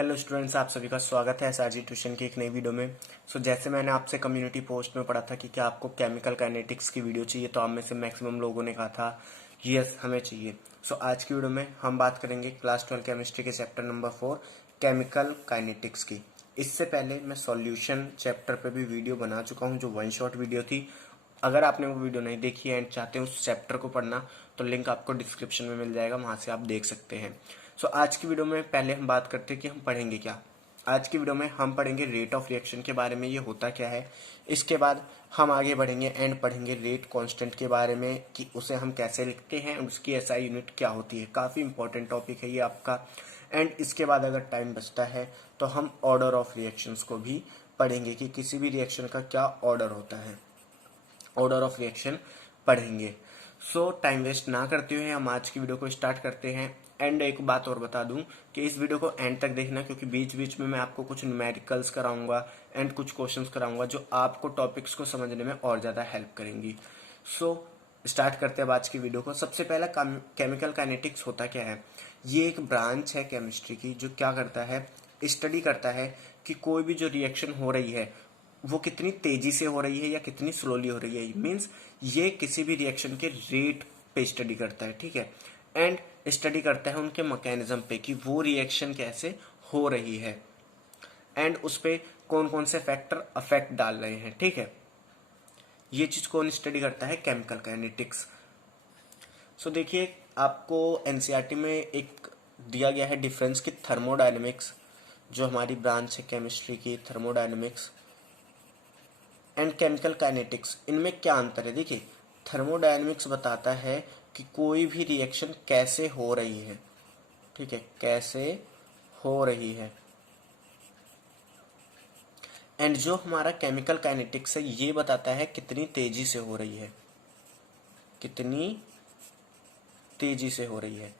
Hello students, आप सभी का स्वागत है एसआरजी ट्यूशन की एक नई वीडियो में। जैसे मैंने आपसे कम्युनिटी पोस्ट में पढ़ा था कि क्या आपको केमिकल काइनेटिक्स की वीडियो चाहिए, तो आप में से मैक्सिमम लोगों ने कहा था यस हमें चाहिए। आज की वीडियो में हम बात करेंगे क्लास 12 केमिस्ट्री के चैप्टर नंबर 4 केमिकल काइनेटिक्स की। इससे पहले मैं सॉल्यूशन चैप्टर पे भी वीडियो बना चुका हूँ, जो वन शॉट वीडियो थी। अगर आपने वो वीडियो नहीं देखी है एंड चाहते हैं उस चैप्टर को पढ़ना, तो लिंक आपको डिस्क्रिप्शन में मिल जाएगा, वहां से आप देख सकते हैं। आज की वीडियो में पहले हम बात करते हैं कि हम पढ़ेंगे क्या। आज की वीडियो में हम पढ़ेंगे रेट ऑफ रिएक्शन के बारे में, ये होता क्या है। इसके बाद हम आगे बढ़ेंगे एंड पढ़ेंगे रेट कांस्टेंट के बारे में कि उसे हम कैसे लिखते हैं और उसकी एसआई यूनिट क्या होती है। काफ़ी इंपॉर्टेंट टॉपिक है ये आपका। एंड इसके बाद अगर टाइम बचता है तो हम ऑर्डर ऑफ रिएक्शंस को भी पढ़ेंगे कि किसी भी रिएक्शन का क्या ऑर्डर होता है, ऑर्डर ऑफ रिएक्शन पढ़ेंगे। टाइम वेस्ट ना करते हुए हम आज की वीडियो को स्टार्ट करते हैं। एंड एक बात और बता दूं कि इस वीडियो को एंड तक देखना, क्योंकि बीच बीच में मैं आपको कुछ न्यूमेरिकल्स कराऊंगा एंड कुछ क्वेश्चंस कराऊंगा जो आपको टॉपिक्स को समझने में और ज़्यादा हेल्प करेंगी। स्टार्ट करते हैं अब आज की वीडियो को। सबसे पहला केमिकल काइनेटिक्स होता क्या है। ये एक ब्रांच है केमिस्ट्री की जो क्या करता है, स्टडी करता है कि कोई भी जो रिएक्शन हो रही है वो कितनी तेजी से हो रही है या कितनी स्लोली हो रही है। मीन्स ये किसी भी रिएक्शन के रेट पे स्टडी करता है, ठीक है। एंड स्टडी करता है उनके मैकेनिज्म पे कि वो रिएक्शन कैसे हो रही है एंड उस पे कौन कौन से फैक्टर अफेक्ट डाल रहे हैं, ठीक है। ये चीज कौन स्टडी करता है, केमिकल काइनेटिक्स। देखिए, आपको एनसीईआरटी में एक दिया गया है डिफरेंस की थर्मोडायनेमिक्स, जो हमारी ब्रांच है केमिस्ट्री की, थर्मोडायनेमिक्स एंड केमिकल काइनेटिक्स, इनमें क्या अंतर है। देखिए, थर्मोडायनेमिक्स बताता है कि कोई भी रिएक्शन कैसे हो रही है, ठीक है, कैसे हो रही है। एंड जो हमारा केमिकल काइनेटिक्स है ये बताता है कितनी तेजी से हो रही है, कितनी तेजी से हो रही है,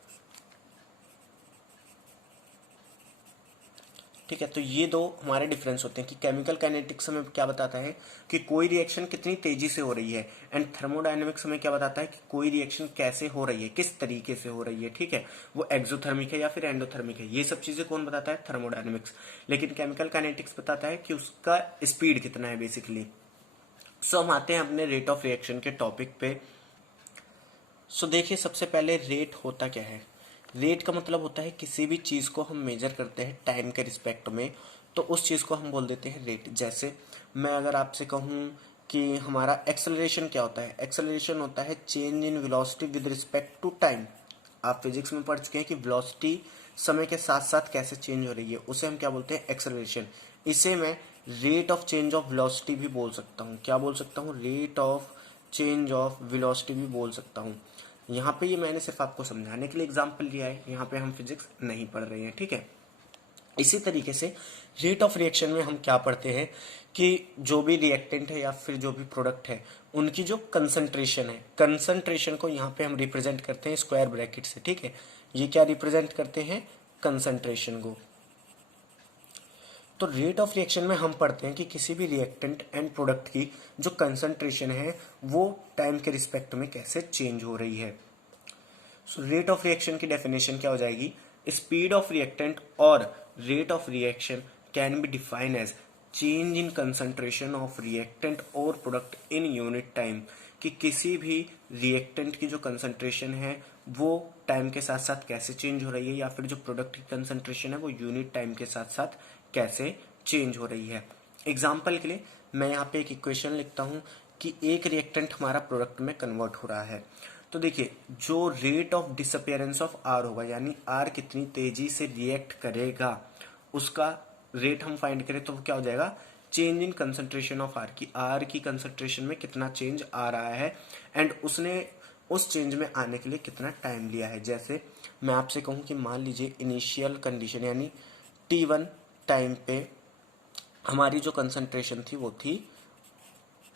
ठीक है। तो ये दो हमारे डिफरेंस होते हैं कि केमिकल काइनेटिक्स हमें क्या बताता है कि कोई रिएक्शन कितनी तेजी से हो रही है, एंड थर्मोडायनेमिक्स हमें क्या बताता है कि कोई रिएक्शन कैसे हो रही है, किस तरीके से हो रही है, ठीक है। वो एक्सोथर्मिक है या फिर एंडोथर्मिक है, ये सब चीजें कौन बताता है, थर्मोडायनेमिक्स। लेकिन केमिकल काइनेटिक्स बताता है कि उसका स्पीड कितना है बेसिकली। हम आते हैं अपने रेट ऑफ रिएक्शन के टॉपिक पे। देखिए, सबसे पहले रेट होता क्या है। रेट का मतलब होता है किसी भी चीज को हम मेजर करते हैं टाइम के रिस्पेक्ट में, तो उस चीज को हम बोल देते हैं रेट। जैसे मैं अगर आपसे कहूं कि हमारा एक्सेलरेशन क्या होता है, एक्सेलरेशन होता है change in velocity with respect to time. आप फिजिक्स में पढ़ चुके हैं कि वेलोसिटी समय के साथ साथ कैसे चेंज हो रही है, उसे हम क्या बोलते हैं, एक्सेलरेशन। इसे मैं rate of change of velocity भी बोल सकता हूँ। क्या बोल सकता हूँ, rate of change of velocity भी बोल सकता हूँ। यहाँ पे ये मैंने सिर्फ आपको समझाने के लिए एग्जाम्पल लिया है, यहाँ पे हम फिजिक्स नहीं पढ़ रहे हैं, ठीक है। इसी तरीके से रेट ऑफ रिएक्शन में हम क्या पढ़ते हैं कि जो भी रिएक्टेंट है या फिर जो भी प्रोडक्ट है उनकी जो कंसंट्रेशन है, कंसंट्रेशन को यहाँ पे हम रिप्रेजेंट करते हैं स्क्वायर ब्रैकेट से, ठीक है। ये क्या रिप्रेजेंट करते हैं, कंसंट्रेशन को। तो रेट ऑफ रिएक्शन में हम पढ़ते हैं कि किसी भी रिएक्टेंट एंड प्रोडक्ट की जो कंसंट्रेशन है वो टाइम के रिस्पेक्ट में कैसे चेंज हो रही है। रेट ऑफ रिएक्शन की डेफिनेशन क्या हो जाएगी, स्पीड ऑफ रिएक्टेंट और rate of reaction can be define as change in concentration of reactant और प्रोडक्ट इन यूनिट टाइम। कि किसी भी रिएक्टेंट की जो कंसंट्रेशन है वो टाइम के साथ साथ कैसे चेंज हो रही है, या फिर जो प्रोडक्ट की कंसंट्रेशन है वो यूनिट टाइम के साथ साथ कैसे चेंज हो रही है। एग्जाम्पल के लिए मैं यहाँ पे एक इक्वेशन लिखता हूँ कि एक रिएक्टेंट हमारा प्रोडक्ट में कन्वर्ट हो रहा है। तो देखिए, जो rate of disappearance of R होगा, यानी आर कितनी तेजी से रिएक्ट करेगा, उसका रेट हम फाइंड करें तो वो क्या हो जाएगा, change in concentration of R, की आर की कंसंट्रेशन में कितना चेंज आ रहा है एंड उसने उस चेंज में आने के लिए कितना टाइम लिया है। जैसे मैं आपसे कहूं कि मान लीजिए इनिशियल कंडीशन यानी T1 टाइम पे हमारी जो कंसंट्रेशन थी वो थी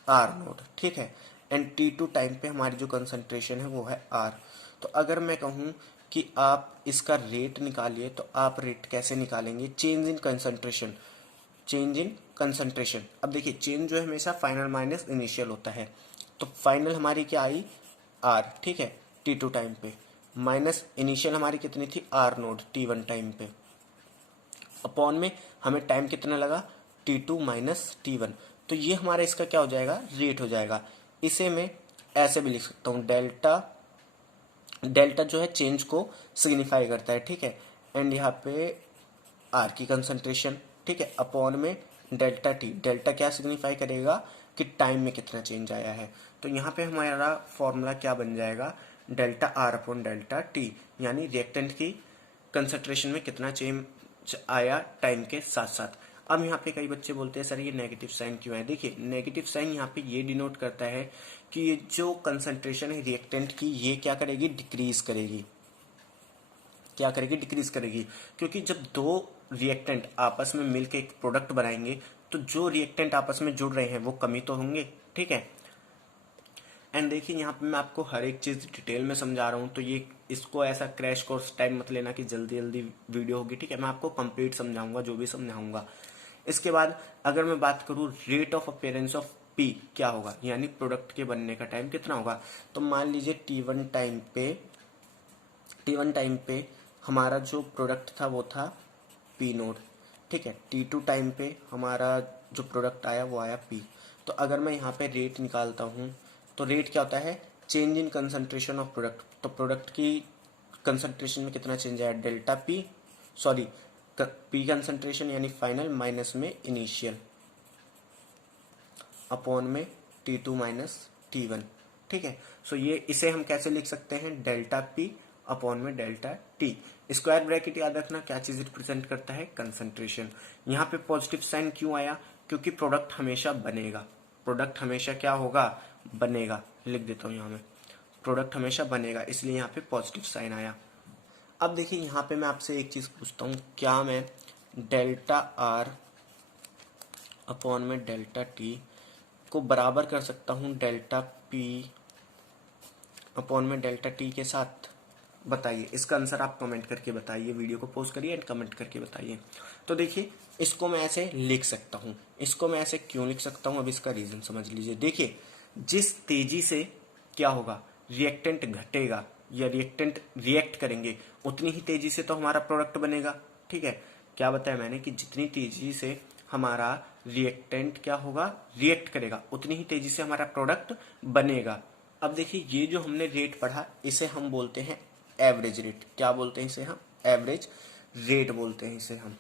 आर नोट, ठीक है। एंड T2 टाइम पे हमारी जो कंसंट्रेशन है वो है आर। तो अगर मैं कहूं कि आप इसका रेट निकालिए, तो आप रेट कैसे निकालेंगे, change in concentration, change in concentration. अब देखिए, चेंज जो है हमेशा फाइनल माइनस इनिशियल होता है। तो फाइनल हमारी क्या आई, आर, ठीक है, T2 टाइम पे, माइनस इनिशियल हमारी कितनी थी, आर नोट T1 टाइम पे। अपॉन में हमें टाइम कितना लगा, T2 माइनस T1। तो ये हमारा इसका क्या हो जाएगा, रेट हो जाएगा। इसे मैं ऐसे भी लिख सकता हूँ, डेल्टा, डेल्टा जो है चेंज को सिग्निफाई करता है, ठीक है। एंड यहाँ पे आर की कंसंट्रेशन, ठीक है, अपॉन में डेल्टा टी, डेल्टा क्या सिग्निफाई करेगा कि टाइम में कितना चेंज आया है। तो यहाँ पे हमारा फॉर्मूला क्या बन जाएगा, delta R upon delta T, यानी रिएक्टेंट की कंसंट्रेशन में कितना चेंज आया टाइम के साथ साथ। अब यहाँ पे कई बच्चे बोलते हैं सर ये नेगेटिव साइन क्यों है। देखिए नेगेटिव साइन यहाँ पे ये डिनोट करता है कि ये जो कंसंट्रेशन है रिएक्टेंट की ये क्या करेगी, डिक्रीज करेगी। क्या करेगी, डिक्रीज करेगी, क्योंकि जब दो रिएक्टेंट आपस में मिलकर एक प्रोडक्ट बनाएंगे तो जो रिएक्टेंट आपस में जुड़ रहे हैं वो कमी तो होंगे, ठीक है। एंड देखिए यहाँ पे मैं आपको हर एक चीज डिटेल में समझा रहा हूँ, तो ये इसको ऐसा क्रैश कोर्स टाइम मत लेना कि जल्दी जल्दी वीडियो होगी, ठीक है। मैं आपको कंप्लीट समझाऊंगा जो भी समझाऊंगा। इसके बाद अगर मैं बात करूँ rate of appearance of P क्या होगा, यानी प्रोडक्ट के बनने का टाइम कितना होगा। तो मान लीजिए T1 टाइम पे हमारा जो प्रोडक्ट था वो था पी नोड, ठीक है। T2 टाइम पे हमारा जो प्रोडक्ट आया वो आया पी। तो अगर मैं यहाँ पे रेट निकालता हूँ तो रेट क्या होता है, change in concentration of product. तो प्रोडक्ट की कंसंट्रेशन में कितना चेंज आया, delta P, sorry P concentration यानी फाइनल माइनस में इनिशियल, अपॉन में T2 माइनस T1, ठीक है। सो ये इसे हम कैसे लिख सकते हैं, डेल्टा पी अपॉन में डेल्टा टी। स्क्वायर ब्रैकेट याद रखना क्या चीज रिप्रेजेंट करता है, कंसंट्रेशन। यहाँ पे पॉजिटिव साइन क्यों आया, क्योंकि प्रोडक्ट हमेशा बनेगा, प्रोडक्ट हमेशा क्या होगा, बनेगा। लिख देता हूँ यहाँ में, प्रोडक्ट हमेशा बनेगा, इसलिए यहाँ पे पॉजिटिव साइन आया। अब देखिए यहाँ पे मैं आपसे एक चीज पूछता हूँ, क्या मैं डेल्टा आर अपॉन में डेल्टा टी को बराबर कर सकता हूँ डेल्टा पी अपॉन में डेल्टा टी के साथ। बताइए इसका आंसर आप कमेंट करके बताइए, वीडियो को पोस्ट करिए एंड कमेंट करके बताइए। तो देखिए इसको मैं ऐसे लिख सकता हूँ, इसको मैं ऐसे क्यों लिख सकता हूँ, अब इसका रीजन समझ लीजिए। देखिए जिस तेजी से क्या होगा, रिएक्टेंट घटेगा या रिएक्टेंट रिएक्ट करेंगे उतनी ही तेजी से तो हमारा प्रोडक्ट बनेगा, ठीक है। क्या बताया मैंने कि जितनी तेजी से हमारा रिएक्टेंट क्या होगा, रिएक्ट करेगा, उतनी ही तेजी से हमारा प्रोडक्ट बनेगा। अब देखिए ये जो हमने रेट पढ़ा इसे हम बोलते हैं एवरेज रेट। क्या बोलते हैं इसे हम, एवरेज रेट बोलते हैं इसे हम,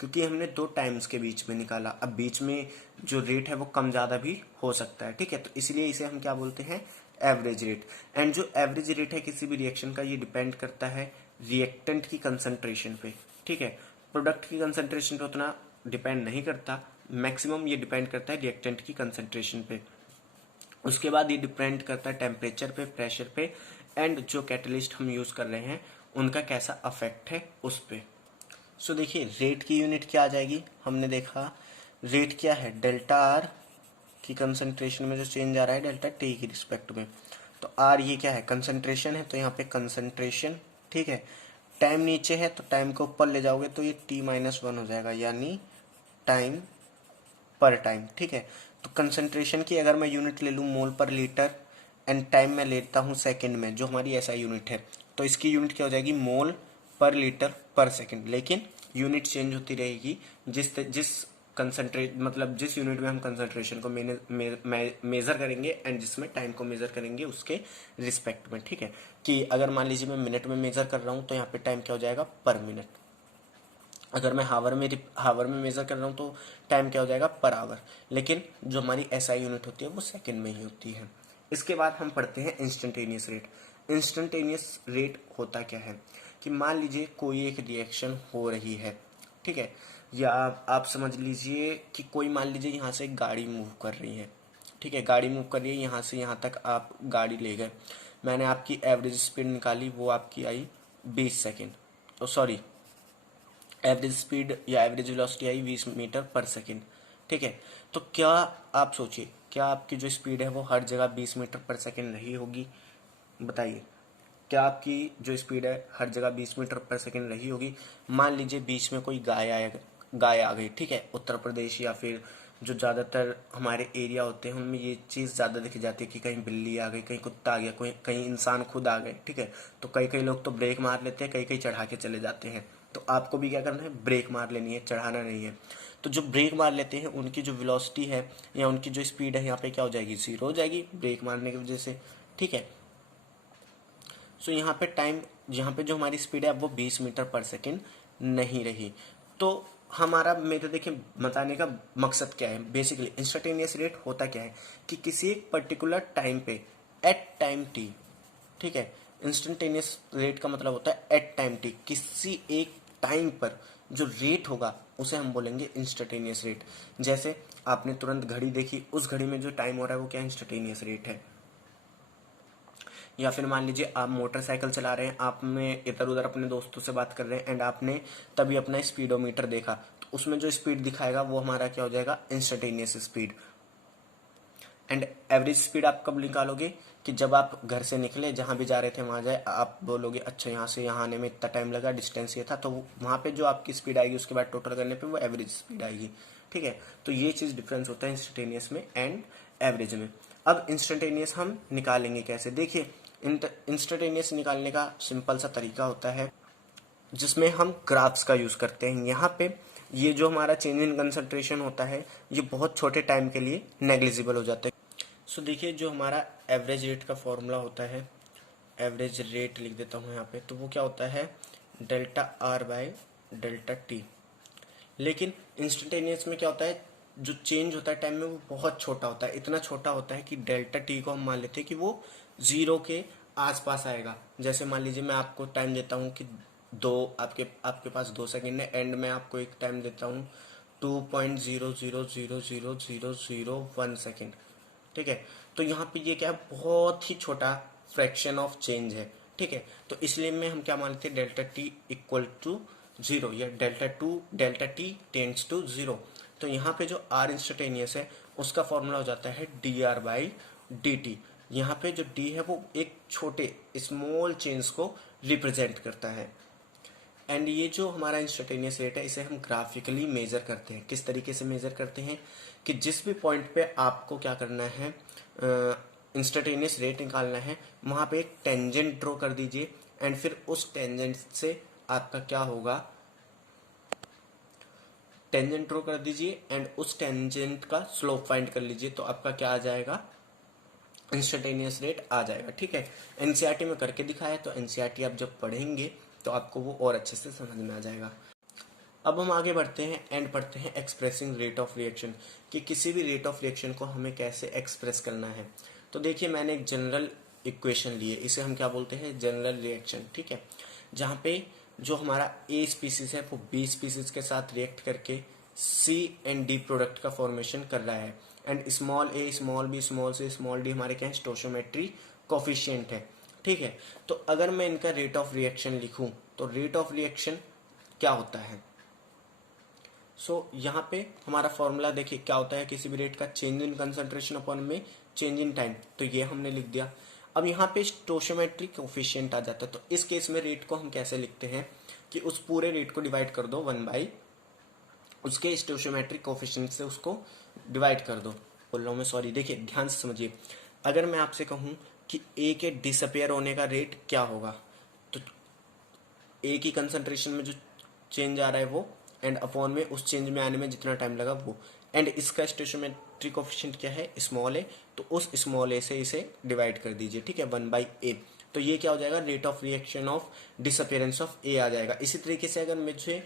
क्योंकि हमने दो टाइम्स के बीच में निकाला। अब बीच में जो रेट है वो कम ज्यादा भी हो सकता है, ठीक है। तो इसलिए इसे हम क्या बोलते हैं, एवरेज रेट। एंड जो एवरेज रेट है किसी भी रिएक्शन का, ये डिपेंड करता है रिएक्टेंट की कंसंट्रेशन पे, ठीक है। प्रोडक्ट की कंसंट्रेशन पे उतना डिपेंड नहीं करता, मैक्सिमम ये डिपेंड करता है रिएक्टेंट की कंसंट्रेशन पे। उसके बाद ये डिपेंड करता है टेम्परेचर पे, प्रेशर पे, एंड जो कैटलिस्ट हम यूज कर रहे हैं उनका कैसा अफेक्ट है उस पे। सो देखिए रेट की यूनिट क्या आ जाएगी, हमने देखा रेट क्या है, डेल्टा आर की कंसंट्रेशन में जो चेंज आ रहा है डेल्टा टी की रिस्पेक्ट में। तो आर ये क्या है, कंसंट्रेशन है, तो यहाँ पे कंसंट्रेशन, ठीक है। टाइम नीचे है तो टाइम को ऊपर ले जाओगे तो ये T-1 हो जाएगा, यानी टाइम पर टाइम, ठीक है। तो कंसंट्रेशन की अगर मैं यूनिट ले लूँ मोल पर लीटर एंड टाइम में लेता हूँ सेकंड में, जो हमारी ऐसा यूनिट है, तो इसकी यूनिट क्या हो जाएगी, मोल पर लीटर पर सेकंड। लेकिन यूनिट चेंज होती रहेगी जिस कंसंट्रेट मतलब जिस यूनिट में हम कंसंट्रेशन को मेजर करेंगे एंड जिसमें टाइम को मेजर करेंगे उसके रिस्पेक्ट में, ठीक है। कि अगर मान लीजिए मैं मिनट में मेजर कर रहा हूँ तो यहाँ पे टाइम क्या हो जाएगा, पर मिनट। अगर मैं हावर में मेजर कर रहा हूँ तो टाइम क्या हो जाएगा, पर आवर। लेकिन जो हमारी एसआई यूनिट होती है वो सेकंड में ही होती है। इसके बाद हम पढ़ते हैं इंस्टेंटेनियस रेट। इंस्टेंटेनियस रेट होता क्या है कि मान लीजिए कोई एक रिएक्शन हो रही है, ठीक है, या आप समझ लीजिए कि कोई मान लीजिए यहाँ से एक गाड़ी मूव कर रही है, ठीक है, गाड़ी मूव कर रही है, यहाँ से यहाँ तक आप गाड़ी ले गए, मैंने आपकी एवरेज स्पीड निकाली, वो आपकी आई 20 सेकेंड, तो सॉरी एवरेज स्पीड या एवरेज वेलोसिटी आई 20 मीटर पर सेकेंड, ठीक है। तो क्या आप सोचिए, क्या आपकी जो स्पीड है वो हर जगह 20 मीटर पर सेकेंड नहीं होगी, बताइए। क्या आपकी जो स्पीड है हर जगह 20 मीटर पर सेकेंड रही होगी। मान लीजिए बीच में कोई गाय आ गई, ठीक है, उत्तर प्रदेश या फिर जो ज़्यादातर हमारे एरिया होते हैं उनमें ये चीज़ ज़्यादा दिख जाती है कि कहीं बिल्ली आ गई, कहीं कुत्ता आ गया, कहीं इंसान खुद आ गए, ठीक है। तो कई कई लोग तो ब्रेक मार लेते हैं, कई कई चढ़ा के चले जाते हैं, तो आपको भी क्या करना है, ब्रेक मार लेनी है, चढ़ाना नहीं है। तो जो ब्रेक मार लेते हैं उनकी जो वेलोसिटी है या उनकी जो स्पीड है यहाँ पे क्या हो जाएगी, जीरो हो जाएगी ब्रेक मारने की वजह से, ठीक है। सो यहाँ पे टाइम, यहाँ पे जो हमारी स्पीड है वो 20 मीटर पर सेकेंड नहीं रही। तो हमारा, मेरे देखिए बताने का मकसद क्या है, बेसिकली इंस्टेंटेनियस रेट होता क्या है कि किसी एक पर्टिकुलर टाइम पे, एट टाइम टी, ठीक है। इंस्टेंटेनियस रेट का मतलब होता है एट टाइम टी, किसी एक टाइम पर जो रेट होगा उसे हम बोलेंगे इंस्टेंटेनियस रेट। जैसे आपने तुरंत घड़ी देखी, उस घड़ी में जो टाइम हो रहा है वो क्या इंस्टेंटेनियस रेट है। या फिर मान लीजिए आप मोटरसाइकिल चला रहे हैं, आप में इधर उधर अपने दोस्तों से बात कर रहे हैं एंड आपने तभी अपना स्पीडोमीटर देखा, तो उसमें जो स्पीड दिखाएगा वो हमारा क्या हो जाएगा, instantaneous speed. And average speed आप कब निकालोगे, कि जब आप घर से निकले, जहां भी जा रहे थे वहां जाए, आप बोलोगे अच्छा यहाँ से यहाँ आने में इतना टाइम लगा, डिस्टेंस ये था, तो वहां पे जो आपकी स्पीड आएगी उसके बाद टोटल करने पे वो एवरेज स्पीड आएगी, ठीक है। तो ये चीज डिफरेंस होता है इंस्टेंटेनियस में एंड एवरेज में। अब इंस्टेंटेनियस हम निकालेंगे कैसे, देखिए इंस्टेंटेनियस निकालने का सिंपल सा तरीका होता है जिसमें हम ग्राफ्स का यूज करते हैं। यहाँ पे ये जो हमारा चेंज इन कंसंट्रेशन होता है ये बहुत छोटे टाइम के लिए नेग्लिजिबल हो जाता है। सो देखिए जो हमारा एवरेज रेट का फॉर्मूला होता है, एवरेज रेट लिख देता हूँ यहाँ पे, तो वो क्या होता है, delta R by delta T. लेकिन इंस्टेंटेनियस में क्या होता है, जो चेंज होता है टाइम में वो बहुत छोटा होता है, इतना छोटा होता है कि डेल्टा टी को हम मान लेते हैं कि वो जीरो के आसपास आएगा। जैसे मान लीजिए मैं आपको टाइम देता हूँ कि दो, आपके आपके पास 2 सेकेंड है, एंड मैं आपको एक टाइम देता हूँ 2.00000001 सेकेंड, ठीक है। तो यहाँ पे ये क्या है, बहुत ही छोटा फ्रैक्शन ऑफ चेंज है, ठीक है। तो इसलिए में हम क्या मान लेते हैं, delta T equal to zero, या delta T tends to zero. तो यहाँ पे जो आर इंस्टेंटेनियस है उसका फॉर्मूला हो जाता है D R by D T. यहाँ पे जो डी है वो एक छोटे स्मॉल चेंज को रिप्रेजेंट करता है। एंड ये जो हमारा इंस्टेंटेनियस रेट है इसे हम ग्राफिकली मेजर करते हैं। किस तरीके से मेजर करते हैं, कि जिस भी पॉइंट पे आपको क्या करना है, इंस्टेंटेनियस रेट निकालना है, वहां पे एक टेंजेंट ड्रॉ कर दीजिए एंड फिर उस टेंजेंट से आपका क्या होगा, टेंजेंट ड्रॉ कर दीजिए एंड उस टेंजेंट का स्लोप फाइंड कर लीजिए, तो आपका क्या आ जाएगा, इंस्टेंटेनियस रेट आ जाएगा, ठीक है। एनसीईआरटी में करके दिखाया, तो एनसीईआरटी आप जब पढ़ेंगे तो आपको वो और अच्छे से समझ में आ जाएगा। अब हम आगे बढ़ते हैं एंड पढ़ते हैं एक्सप्रेसिंग रेट ऑफ रिएक्शन, कि किसी भी रेट ऑफ रिएक्शन को हमें कैसे एक्सप्रेस करना है। तो देखिए मैंने एक जनरल इक्वेशन ली है, इसे हम क्या बोलते हैं, जनरल रिएक्शन, ठीक है। जहाँ पे जो हमारा ए स्पीसीज है वो बी स्पीसीज के साथ रिएक्ट करके सी एंड डी प्रोडक्ट का फॉर्मेशन कर रहा है, and small a small b small c small d हमारे क्या है, स्टोशियोमेट्री कोफिशिएंट है, ठीक है। तो अगर मैं इनका रेट ऑफ रिएक्शन लिखूं तो रेट ऑफ रिएक्शन क्या होता है, यहाँ पे हमारा फॉर्मूला देखिए क्या होता है, किसी भी रेट का चेंज इन कंसंट्रेशन अपॉन में चेंज इन टाइम, तो ये हमने लिख दिया। अब यहाँ पे स्टोशियोमेट्री कोफिशिएंट आ जाता है, तो इस केस में रेट को हम कैसे लिखते हैं, कि उस पूरे रेट को डिवाइड कर दो 1 बाई उसके स्टोशियोमेट्रिक कोफिशिएंट से उसको डिवाइड कर दो। बोल रहा हूँ मैं, सॉरी, देखिए ध्यान से समझिए। अगर मैं आपसे कहूँ कि ए के डिसअपियर होने का रेट क्या होगा, तो ए की कंसंट्रेशन में जो चेंज आ रहा है वो, एंड अपॉन में उस चेंज में आने में जितना टाइम लगा वो, एंड इसका स्टोशियोमेट्रिक कोफिशिएंट क्या है, स्मॉल ए, तो उस स्मॉल ए से इसे डिवाइड कर दीजिए, ठीक है, 1/a। तो ये क्या हो जाएगा, rate of reaction of disappearance of A आ जाएगा। इसी तरीके से अगर मुझे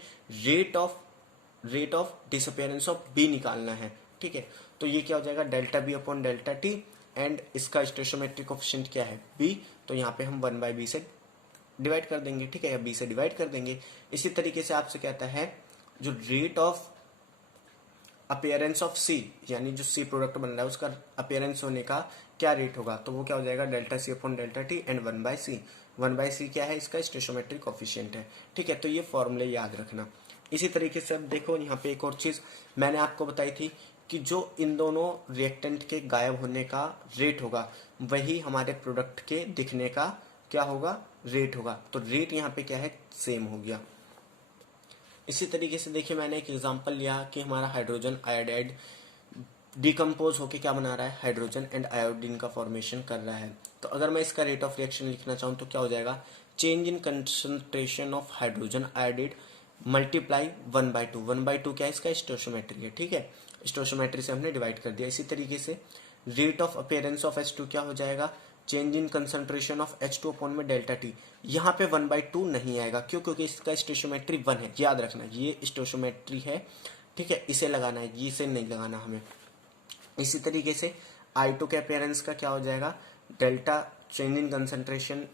rate of disappearance of B निकालना है, ठीक है, तो ये क्या हो जाएगा, delta B upon delta T, and इसका स्टोशियोमेट्रिक कोफिशिएंट क्या है, बी, तो यहाँ पे हम 1/b से डिवाइड कर देंगे, ठीक है, या बी से डिवाइड कर देंगे। इसी तरीके से आपसे कहता है जो रेट ऑफ अपीयरेंस ऑफ सी, यानी जो सी प्रोडक्ट बन रहा है उसका अपीयरेंस होने का क्या रेट होगा, तो वो क्या हो जाएगा, delta C upon delta T and 1/c। 1/c क्या है, इसका स्टोशियोमेट्रिक कोफिशिएंट है, ठीक है। तो ये फॉर्मूले याद रखना। इसी तरीके से अब देखो यहाँ पे एक और चीज मैंने आपको बताई थी कि जो इन दोनों रिएक्टेंट के गायब होने का रेट होगा वही हमारे प्रोडक्ट के दिखने का क्या होगा, रेट होगा। तो रेट यहाँ पे क्या है, सेम हो गया। इसी तरीके से देखिए मैंने एक एग्जांपल लिया कि हमारा हाइड्रोजन आयोडाइड डिकम्पोज होके क्या बना रहा है, हाइड्रोजन एंड आयोडीन का फॉर्मेशन कर रहा है। तो अगर मैं इसका रेट ऑफ रिएक्शन लिखना चाहूँ तो क्या हो जाएगा, change in concentration of hydrogen iodide multiply 1/2। 1/2 क्या है इसका? स्टोइशियोमेट्री है, ठीक है। स्टोइशियोमेट्री से हमने डिवाइड कर दिया। इसी तरीके से rate of appearance of H2 क्या हो जाएगा? Change in concentration of H2 upon में डेल्टा टी। यहाँ पे 1/2 नहीं आएगा, क्यों? क्योंकि इसका स्टोइशियोमेट्री 1 है, याद रखना ये स्टोइशियोमेट्री है, ठीक है, इसे लगाना है, इसे नहीं लगाना हमें। इसी तरीके से I2 के अपीयरेंस का क्या हो जाएगा? Delta change in concentration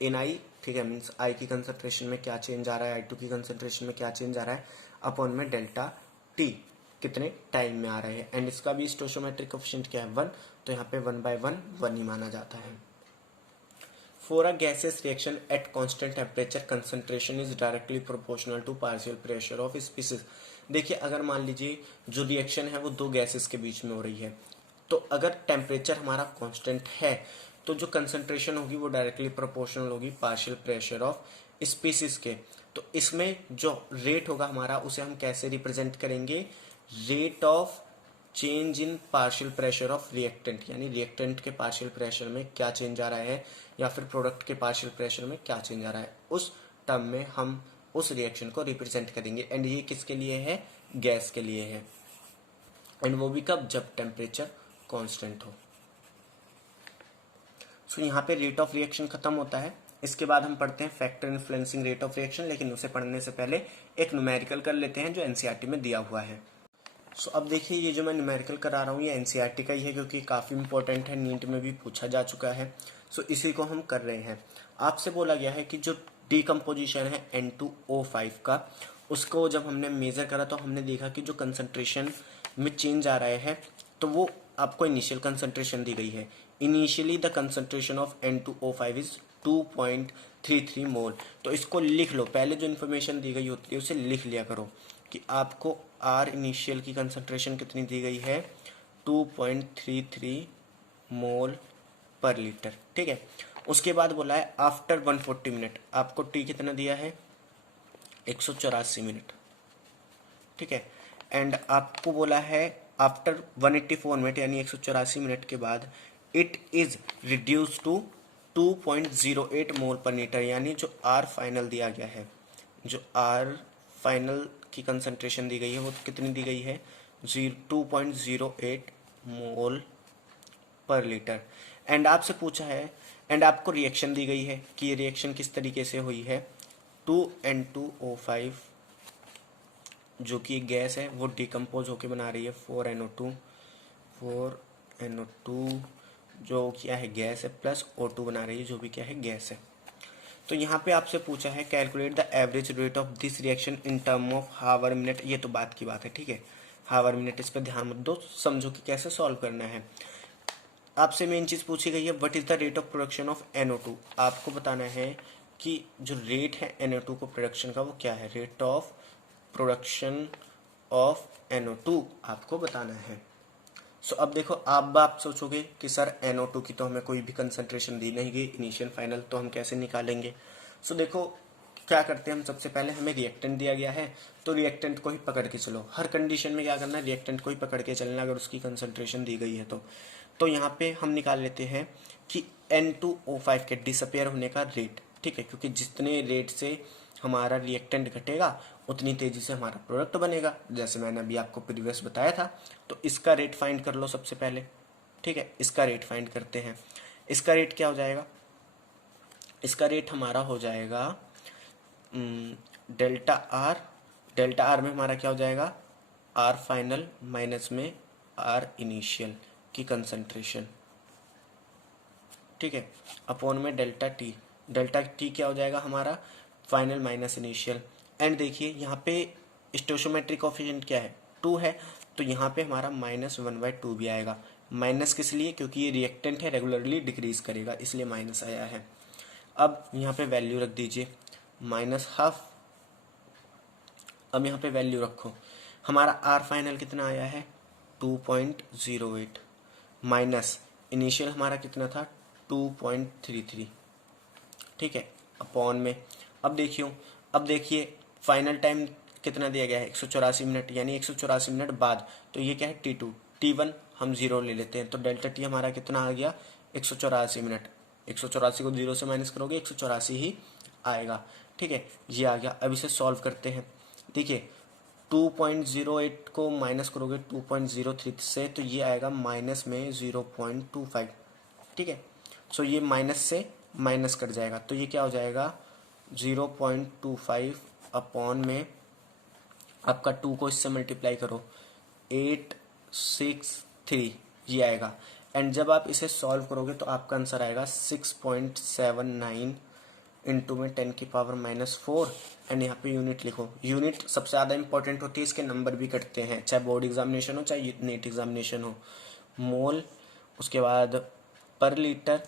in I, ठीक है, मीन्स आई की कंसंट्रेशन में क्या चेंज आ रहा है, I2 की कंसंट्रेशन में क्या चेंज आ रहा है, अपॉन में डेल्टा टी, कितने टाइम में आ रहे हैं। एंड इसका भी स्टोइशियोमेट्रिक कोएफिशिएंट क्या है? 1, तो यहाँ पे 1/1 1 ही माना जाता है। For a gaseous reaction at constant temperature, concentration is directly proportional to partial pressure of species। देखिए अगर मान लीजिए जो रिएक्शन है वो दो गैसेस के बीच में हो रही है, तो अगर टेम्परेचर हमारा कांस्टेंट है तो जो कंसंट्रेशन होगी वो डायरेक्टली प्रोपोर्शनल होगी पार्शियल प्रेशर ऑफ स्पीसीज के। तो इसमें जो रेट होगा हमारा उसे हम कैसे रिप्रेजेंट करेंगे? Rate of change in partial pressure of reactant, यानी रिएक्टेंट के पार्शियल प्रेशर में क्या चेंज आ रहा है या फिर प्रोडक्ट के पार्शियल प्रेशर में क्या चेंज आ रहा है, उस टर्म में हम उस रिएक्शन को रिप्रेजेंट करेंगे। एंड ये किसके लिए है? गैस के लिए है। एंड वो भी कब? जब टेम्परेचर कांस्टेंट हो। सो यहाँ पे रेट ऑफ रिएक्शन खत्म होता है। इसके बाद हम पढ़ते हैं factor influencing rate of reaction, लेकिन उसे पढ़ने से पहले एक न्यूमेरिकल कर लेते हैं जो एनसीईआरटी में दिया हुआ है। सो अब देखिए ये जो मैं न्यूमेरिकल करा रहा हूँ ये एनसीईआरटी का ही है, क्योंकि काफ़ी इंपॉर्टेंट है, नीट में भी पूछा जा चुका है। सो इसी को हम कर रहे हैं। आपसे बोला गया है कि जो डीकम्पोजिशन है N2O5 का, उसको जब हमने मेजर करा तो हमने देखा कि जो कंसंट्रेशन में चेंज आ रहा है तो वो आपको इनिशियल कंसंट्रेशन दी गई है। Initially the concentration of N2O5 is 2.33 मोल। तो इसको लिख लो, पहले जो इन्फॉर्मेशन दी गई होती है उसे लिख लिया करो कि आपको आर इनिशियल की कंसंट्रेशन कितनी दी गई है? 2.33 मोल पर लीटर, ठीक है। उसके बाद बोला है आफ्टर 140 मिनट, आपको टी कितना दिया है? 184 मिनट, ठीक है। एंड आपको बोला है आफ्टर 184 मिनट यानी 184 मिनट के बाद इट इज रिड्यूस टू 2.08 मोल पर लीटर, यानी जो आर फाइनल दिया गया है, जो आर फाइनल की कंसंट्रेशन दी गई है वो कितनी दी गई है? 2.08 मोल पर लीटर। एंड आपसे पूछा है, एंड आपको रिएक्शन दी गई है कि ये रिएक्शन किस तरीके से हुई है। 2N2O5 जो कि गैस है वो डिकम्पोज होके बना रही है 4NO2 जो क्या है? गैस है, प्लस O2 बना रही है जो भी क्या है? गैस है। तो यहाँ पे आपसे पूछा है calculate the average rate of this reaction in term of hour minute. ये तो बात की बात है, ठीक है, हावर मिनट, इस पर ध्यान मत दो, समझो कि कैसे सॉल्व करना है। आपसे मेन चीज़ पूछी गई है what is the rate of production of NO2। आपको बताना है कि जो रेट है NO2 को प्रोडक्शन का वो क्या है? Rate of production of NO2 आपको बताना है। सो अब देखो आप सोचोगे कि सर NO2 की तो हमें कोई भी कंसंट्रेशन दी नहीं गई इनिशियल फाइनल, तो हम कैसे निकालेंगे? सो देखो क्या करते हैं हम, सबसे पहले हमें रिएक्टेंट दिया गया है तो रिएक्टेंट को ही पकड़ के चलो। हर कंडीशन में क्या करना है? रिएक्टेंट को ही पकड़ के चलना अगर उसकी कंसंट्रेशन दी गई है तो यहाँ पे हम निकाल लेते हैं कि N2O5 के डिसअपेयर होने का रेट, ठीक है, क्योंकि जितने रेट से हमारा रिएक्टेंट घटेगा उतनी तेजी से हमारा प्रोडक्ट बनेगा, जैसे मैंने अभी आपको प्रीवियस बताया था। तो इसका रेट फाइंड कर लो सबसे पहले, ठीक है, इसका रेट फाइंड करते हैं। इसका रेट क्या हो जाएगा? इसका रेट हमारा हो जाएगा डेल्टा आर में हमारा क्या हो जाएगा? आर फाइनल माइनस में आर इनिशियल की कंसंट्रेशन, ठीक है, अपॉन में डेल्टा टी क्या हो जाएगा हमारा? Final minus initial. एंड देखिए यहाँ पे स्टोइशियोमेट्रिक कोएफिशिएंट क्या है? 2 है, तो यहाँ पे हमारा -1/2 भी आएगा। माइनस किस लिए? क्योंकि ये रिएक्टेंट है, रेगुलरली डिक्रीज करेगा, इसलिए माइनस आया है। अब यहाँ पे वैल्यू रख दीजिए -12। अब यहाँ पे वैल्यू रखो, हमारा आर फाइनल कितना आया है? 2.08 माइनस इनिशियल हमारा कितना था? 2.33, ठीक है, अपॉन में। अब देखिए फाइनल टाइम कितना दिया गया है? 184 मिनट, यानी 184 मिनट बाद, तो ये क्या है? T2 T1 हम 0 ले लेते हैं, तो डेल्टा टी हमारा कितना आ गया? 184 मिनट। 184 को 0 से माइनस करोगे 184 ही आएगा। ठीक है, ये आ गया। अब इसे सॉल्व करते हैं। देखिए 2.08 को माइनस करोगे 2.03 से तो ये आएगा माइनस में 0.25। ठीक है, सो ये माइनस से माइनस कट जाएगा तो ये क्या हो जाएगा 0.25 अपॉन में आपका 2 को इससे मल्टीप्लाई करो 863 ये आएगा। एंड जब आप इसे सॉल्व करोगे तो आपका आंसर आएगा 6.79 इंटू में 10 की पावर -4। एंड यहाँ पे यूनिट लिखो। यूनिट सबसे ज़्यादा इंपॉर्टेंट होती है, इसके नंबर भी कटते हैं, चाहे बोर्ड एग्जामिनेशन हो चाहे नेट एग्जामिनेशन हो। मोल, उसके बाद पर लीटर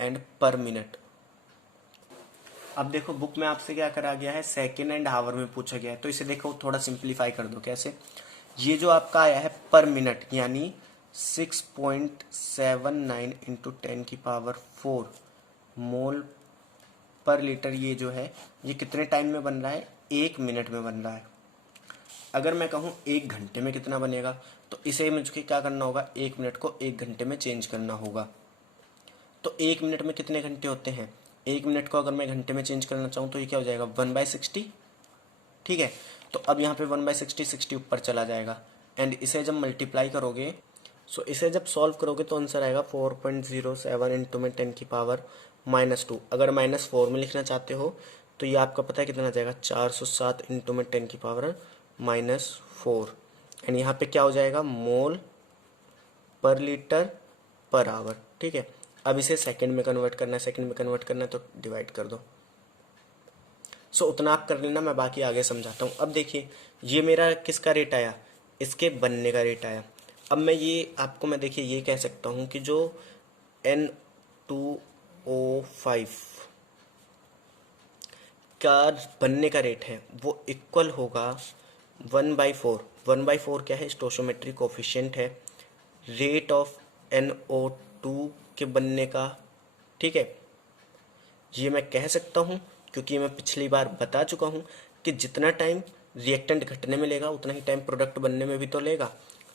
एंड पर मिनट। अब देखो बुक में आपसे क्या करा गया है, सेकेंड एंड आवर में पूछा गया है, तो इसे देखो थोड़ा सिंप्लीफाई कर दो। कैसे, ये जो आपका आया है पर मिनट यानी 6.79 इंटू 10 की पावर 4 मोल पर लीटर, ये जो है ये कितने टाइम में बन रहा है, 1 मिनट में बन रहा है। अगर मैं कहूँ 1 घंटे में कितना बनेगा, तो इसे मुझे क्या करना होगा, 1 मिनट को 1 घंटे में चेंज करना होगा। तो 1 मिनट में कितने घंटे होते हैं, 1 मिनट को अगर मैं घंटे में चेंज करना चाहूँ तो ये क्या हो जाएगा 1/60। ठीक है, तो अब यहाँ पे 1/60 60 ऊपर चला जाएगा। एंड इसे जब मल्टीप्लाई करोगे, सो इसे जब सॉल्व करोगे तो आंसर आएगा 4.07 इंटू में 10 की पावर -2। अगर -4 में लिखना चाहते हो तो ये आपका पता है कितना आ जाएगा 407 इंटू में 10 की पावर -4। एंड यहाँ पे क्या हो जाएगा मोल पर लीटर पर आवर। ठीक है, अब इसे सेकंड में कन्वर्ट करना है, सेकंड में कन्वर्ट करना है तो डिवाइड कर दो। सो उतना आप कर लेना, मैं बाकी आगे समझाता हूँ। अब देखिए ये मेरा किसका रेट आया, इसके बनने का रेट आया। अब मैं ये आपको मैं देखिए ये कह सकता हूँ कि जो N2O5 का बनने का रेट है वो इक्वल होगा 1/4। 1/4 क्या है, स्टोइकोमेट्रिक कोफिशिएंट है रेट ऑफ NO2 के बनने का। ठीक है, ये मैं कह सकता हूँ क्योंकि मैं पिछली बार बता चुका हूँ कि जितना टाइम रिएक्टेंट घटने में लेगा उतना ही टाइम प्रोडक्ट बनने में भी तो लेगा।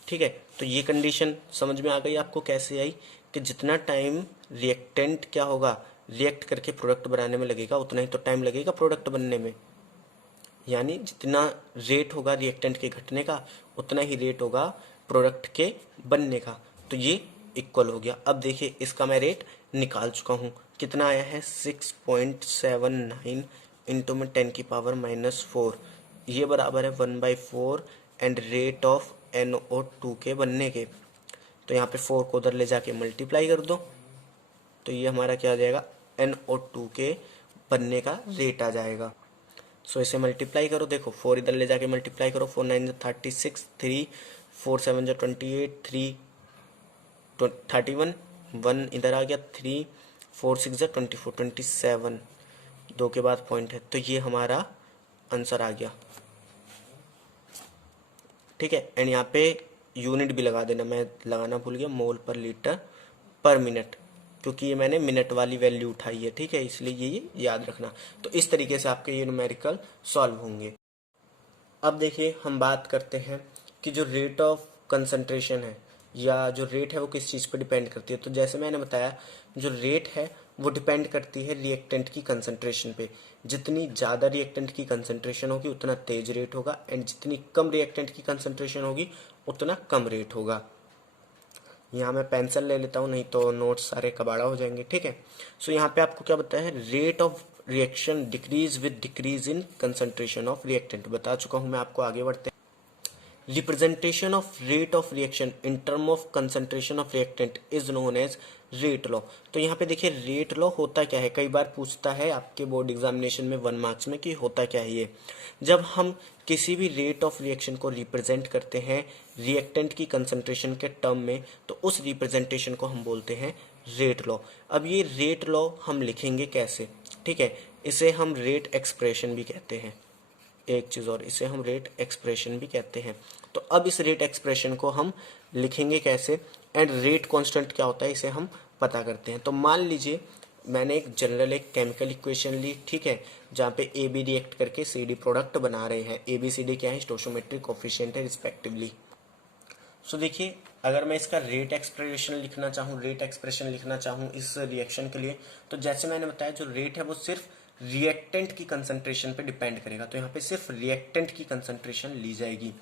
ठीक है, तो ये कंडीशन समझ में आ गई आपको कैसे आई, कि जितना टाइम रिएक्टेंट क्या होगा रिएक्ट करके प्रोडक्ट बनाने में लगेगा उतना ही तो टाइम लगेगा प्रोडक्ट बनने में। यानी जितना रेट होगा रिएक्टेंट के घटने का उतना ही रेट होगा प्रोडक्ट के बनने का। तो ये इक्वल हो गया। अब देखिए इसका मैं रेट निकाल चुका हूँ, कितना आया है 6.79 इंटू में 10 की पावर -4, ये बराबर है 1/4 एंड रेट ऑफ NO2 के बनने के। तो यहाँ पे 4 को उधर ले जाके मल्टीप्लाई कर दो तो ये हमारा क्या आ जाएगा NO2 के बनने का रेट आ जाएगा। सो इसे मल्टीप्लाई करो, देखो 4 इधर ले जाके मल्टीप्लाई करो, 4 9 36, 3 4 7 28, 3 31, 1 इधर आ गया, 3 4 6 24 27, 2 के बाद पॉइंट है तो ये हमारा आंसर आ गया। ठीक है, एंड यहाँ पे यूनिट भी लगा देना, मैं लगाना भूल गया, मोल पर लीटर पर मिनट, क्योंकि ये मैंने मिनट वाली वैल्यू उठाई है। ठीक है, इसलिए ये याद रखना। तो इस तरीके से आपके ये न्यूमेरिकल सॉल्व होंगे। अब देखिए हम बात करते हैं कि जो रेट ऑफ कंसंट्रेशन है या जो रेट है वो किस चीज़ पर डिपेंड करती है। तो जैसे मैंने बताया जो रेट है वो डिपेंड करती है रिएक्टेंट की कंसंट्रेशन पे। जितनी ज़्यादा रिएक्टेंट की कंसंट्रेशन होगी उतना तेज रेट होगा, एंड जितनी कम रिएक्टेंट की कंसंट्रेशन होगी उतना कम रेट होगा। यहाँ मैं पेंसिल ले लेता हूँ नहीं तो नोट्स सारे कबाड़ा हो जाएंगे। ठीक है, सो यहाँ पे आपको क्या बताया है, rate of reaction decrease with decrease in concentration of reactant बता चुका हूँ मैं आपको। आगे बढ़ते हैं, representation of rate of reaction in term of concentration of reactant is known as rate law. तो यहाँ पे देखिए रेट लॉ होता क्या है, कई बार पूछता है आपके बोर्ड एग्जामिनेशन में 1 मार्क्स में कि होता क्या है ये। जब हम किसी भी रेट ऑफ रिएक्शन को रिप्रेजेंट करते हैं रिएक्टेंट की कंसंट्रेशन के टर्म में तो उस रिप्रेजेंटेशन को हम बोलते हैं रेट लॉ। अब ये रेट लॉ हम लिखेंगे कैसे, ठीक है, इसे हम रेट एक्सप्रेशन भी कहते हैं। एक चीज़ और, इसे हम रेट एक्सप्रेशन भी कहते हैं। तो अब इस रेट एक्सप्रेशन को हम लिखेंगे कैसे, एंड रेट कांस्टेंट क्या होता है इसे हम पता करते हैं। तो मान लीजिए मैंने एक जनरल एक केमिकल इक्वेशन ली, ठीक है, जहाँ पे ए बी रिएक्ट करके सी डी प्रोडक्ट बना रहे हैं। ए बी सी डी क्या है, स्टोइकोमेट्रिक कोफिशिएंट है रिस्पेक्टिवली। सो देखिए अगर मैं इसका रेट एक्सप्रेशन लिखना चाहूँ, रेट एक्सप्रेशन लिखना चाहूँ इस रिएक्शन के लिए, तो जैसे मैंने बताया जो रेट है वो सिर्फ रिएक्टेंट की कंसंट्रेशन पे डिपेंड करेगा। तो यहाँ पे सिर्फ रिएक्टेंट की कंसंट्रेशन ली जाएगी।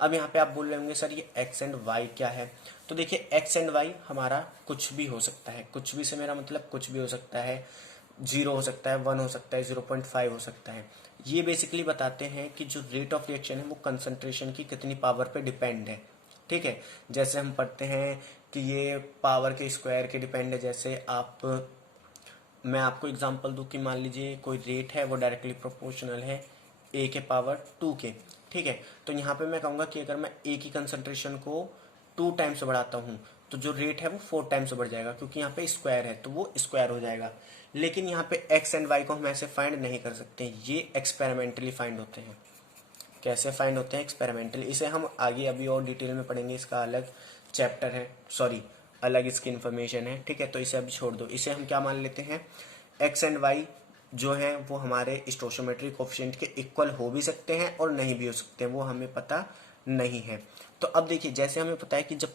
अब यहाँ पे आप बोल रहे होंगे सर ये एक्स एंड वाई क्या है? तो देखिए एक्स एंड वाई हमारा कुछ भी हो सकता है। कुछ भी से मेरा मतलब कुछ भी हो सकता है, 0 हो सकता है, 1 हो सकता है, 0.5 हो सकता है। ये बेसिकली बताते हैं कि जो रेट ऑफ रिएक्शन है वो कंसंट्रेशन की कितनी पावर पे डिपेंड है। ठीक है, जैसे हम पढ़ते हैं कि ये पावर के स्क्वायर के डिपेंड है। जैसे मैं आपको एग्जांपल दूं कि मान लीजिए कोई रेट है वो डायरेक्टली प्रोपोर्शनल है a के पावर 2 के। ठीक है, तो यहाँ पे मैं कहूँगा कि अगर मैं a की कंसंट्रेशन को 2 टाइम्स बढ़ाता हूँ तो जो रेट है वो 4 टाइम्स बढ़ जाएगा, क्योंकि यहाँ पे स्क्वायर है तो वो स्क्वायर हो जाएगा। लेकिन यहाँ पे x एंड y को हम ऐसे फाइंड नहीं कर सकते, ये एक्सपेरिमेंटली फाइंड होते हैं। कैसे फाइंड होते हैं? एक्सपेरिमेंटली। इसे हम आगे अभी और डिटेल में पढ़ेंगे, इसका अलग चैप्टर है, सॉरी अलग इसकी इन्फॉर्मेशन है। ठीक है, तो इसे अभी छोड़ दो। इसे हम क्या मान लेते हैं, एक्स एंड वाई जो है वो हमारे स्टोइकोमेट्रिक कोएफिशिएंट के इक्वल हो भी सकते हैं और नहीं भी हो सकते हैं, वो हमें पता नहीं है। तो अब देखिए जैसे हमें पता है कि जब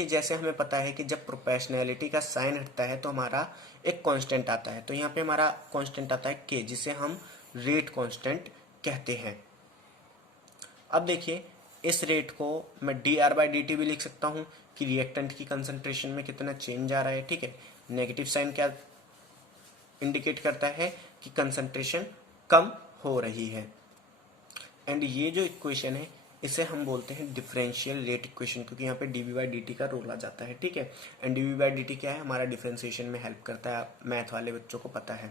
जैसे हमें पता है कि जब प्रोपोर्शनैलिटी का साइन हटता है तो हमारा एक कांस्टेंट आता है। तो यहाँ पे हमारा कांस्टेंट आता है के, जिसे हम रेट कांस्टेंट कहते हैं। अब देखिए इस रेट को मैं D R by D T भी लिख सकता हूँ कि रिएक्टेंट की कंसंट्रेशन में कितना चेंज आ रहा है। ठीक है, नेगेटिव साइन क्या इंडिकेट करता है कि कंसंट्रेशन कम हो रही है। एंड ये जो इक्वेशन है इसे हम बोलते हैं डिफरेंशियल रेट इक्वेशन, क्योंकि यहाँ पे डीवी बाई डी टी का रोल आ जाता है। ठीक है, and DV by D T क्या है? हमारा डिफरेंशिएशन में हेल्प करता है, मैथ वाले बच्चों को पता है।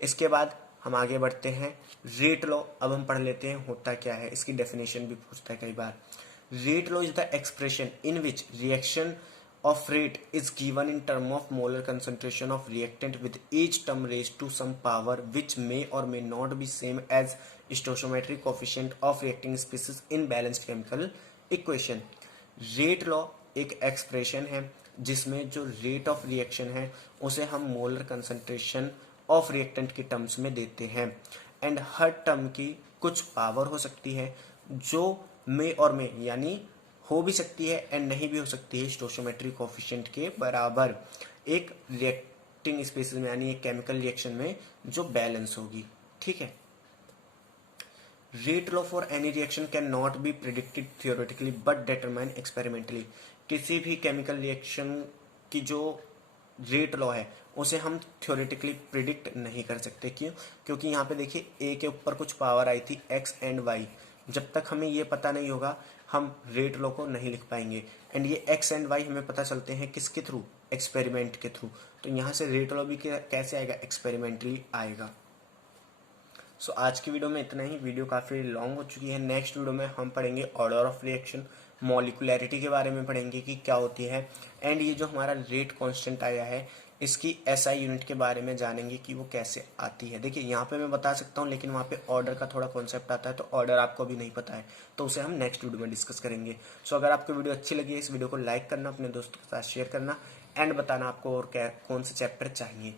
इसके बाद हम आगे बढ़ते हैं, रेट लॉ अब हम पढ़ लेते हैं होता क्या है, इसकी डेफिनेशन भी पूछता है कई बार। Rate law is the expression in which reaction of rate is given in term of molar concentration of reactant with each term raised to some power which may or may not be same as stoichiometric coefficient of reacting species in balanced chemical equation। Rate law एक expression है जिसमें जो rate of reaction है उसे हम molar concentration of reactant के terms में देते हैं। एंड हर टर्म की कुछ पावर हो सकती है जो में और में यानी हो भी सकती है एंड नहीं भी हो सकती है स्टोइकोमेट्रिक कोएफिशिएंट के बराबर एक रिएक्टिंग स्पीशीज में, यानी एक केमिकल रिएक्शन में जो बैलेंस होगी। ठीक है, rate law for any reaction can not be predicted theoretically but determine experimentally. किसी भी केमिकल रिएक्शन की जो रेट लॉ है उसे हम थ्योरेटिकली प्रिडिक्ट नहीं कर सकते। क्यों? क्योंकि यहाँ पे देखिए ए के ऊपर कुछ पावर आई थी एक्स एंड वाई, जब तक हमें ये पता नहीं होगा हम रेट लॉ को नहीं लिख पाएंगे। एंड ये एक्स एंड वाई हमें पता चलते हैं किसके थ्रू? एक्सपेरिमेंट के थ्रू। तो यहाँ से रेट लॉ भी कैसे आएगा? एक्सपेरिमेंटली आएगा। सो आज की वीडियो में इतना ही। वीडियो काफ़ी लॉन्ग हो चुकी है। नेक्स्ट वीडियो में हम पढ़ेंगे ऑर्डर ऑफ रिएक्शन, मॉलिकुलैरिटी के बारे में पढ़ेंगे कि क्या होती है। एंड ये जो हमारा रेट कांस्टेंट आया है इसकी एसआई यूनिट के बारे में जानेंगे कि वो कैसे आती है। देखिए यहाँ पे मैं बता सकता हूँ, लेकिन वहाँ पे ऑर्डर का थोड़ा कॉन्सेप्ट आता है, तो ऑर्डर आपको अभी नहीं पता है, तो उसे हम नेक्स्ट वीडियो में डिस्कस करेंगे। सो अगर आपको वीडियो अच्छी लगी है इस वीडियो को लाइक करना, अपने दोस्तों के साथ शेयर करना एंड बताना आपको और क्या कौन से चैप्टर चाहिए।